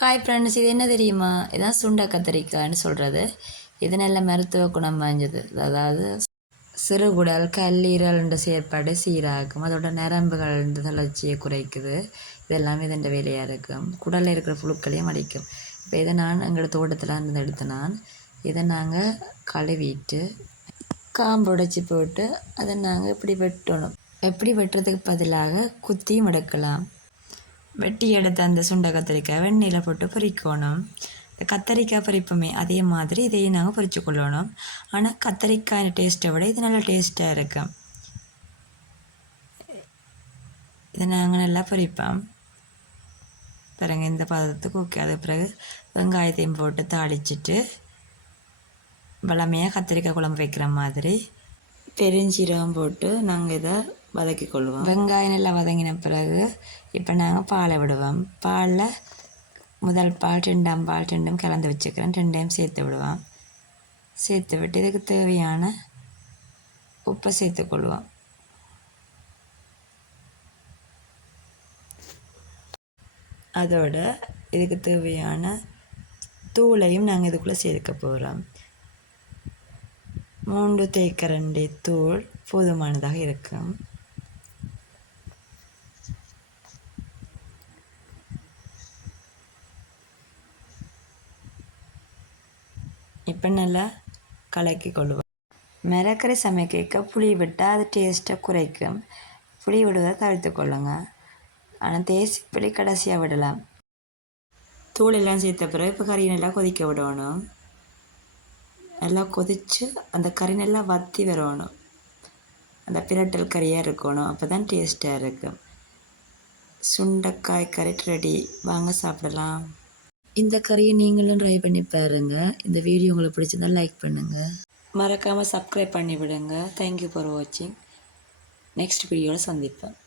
காய் ஃப்ரெண்ட்ஸ், இது என்ன தெரியுமா? இதான் சுண்டை கத்திரிக்காய்ன்னு சொல்கிறது. இது நல்ல மருத்துவ குணம் வாய்ந்தது. அதாவது சிறுகுடல் கல்லீரல் என்ற செயற்பாடு சீராக்கும், அதோட நரம்புகள் தளர்ச்சியை குறைக்குது. இதெல்லாம் இதன் வேலையாக இருக்கும். குடலில் இருக்கிற புழுக்களையும் அடிக்கும். இப்போ இதை நான் எங்களோட தோட்டத்தில் இருந்து எடுத்து இதை நாங்கள் கழுவிட்டு காம்பு உடைச்சி போட்டு அதை நாங்கள் இப்படி வெட்டணும். எப்படி வெட்டுறதுக்கு பதிலாக குத்தியும் எடுக்கலாம். வெட்டி எடுத்த அந்த சுண்டை கத்திரிக்காய் வெண்ணெயில் போட்டு பொரிக்கணும். இந்த கத்திரிக்காய் பொரிப்போமே அதே மாதிரி இதையும் நாங்கள் பொரித்து கொள்ளணும். ஆனால் கத்திரிக்காய் டேஸ்ட்டை விட இது நல்லா டேஸ்ட்டாக இருக்கும். இதை நாங்கள் நல்லா பொரிப்போம். பிறகு இந்த பதத்துக்கு ஓகே. அது பிறகு வெங்காயத்தையும் போட்டு தாளிச்சிட்டு வளமையாக கத்திரிக்காய் குழம்பு வைக்கிற மாதிரி பெருஞ்சீரகம் போட்டு நாங்கள் இதை வதக்கி கொள்வோம். வெங்காயம் நல்லா வதங்கின பிறகு இப்போ நாங்கள் பாலை விடுவோம். பாலில் முதல் பால் ரெண்டாம் பால் ரெண்டும் கலந்து வச்சுக்கிறேன். ரெண்டையும் சேர்த்து விடுவோம். சேர்த்து விட்டு இதுக்கு தேவையான உப்பை சேர்த்துக்கொள்வோம். அதோட இதுக்கு தேவையான தூளையும் நாங்கள் இதுக்குள்ளே சேர்க்க போகிறோம். 3 தேக்கரண்டி தூள் போதுமானதாக இருக்கும். இப்போ நல்லா கலக்கி கொள்வோம். மிளகறி சமைக்க புளி விட்டால் அது டேஸ்ட்டை குறைக்கும். புளி விடுவதை தவிர்த்து கொள்ளுங்க. ஆனால் தேசி புளி கடைசியாக விடலாம். தூள் எல்லாம் சேர்த்த பிறகு இப்போ கறி நல்லா கொதிக்க விடணும். நல்லா கொதித்து அந்த கறி நல்லா வற்றி வரணும். அந்த பிரட்டல் கறியாக இருக்கணும். அப்போ தான் டேஸ்ட்டாக இருக்கும். சுண்டைக்காய் கறி ரெடி. வாங்க சாப்பிடலாம். இந்த கறியை நீங்களும் ட்ரை பண்ணி பாருங்கள். இந்த வீடியோ உங்களுக்கு பிடிச்சிருந்தால் லைக் பண்ணுங்கள். மறக்காமல் சப்ஸ்கிரைப் பண்ணி விடுங்க. தேங்க்யூ ஃபார் வாட்சிங். நெக்ஸ்ட் வீடியோவில் சந்திப்பேன்.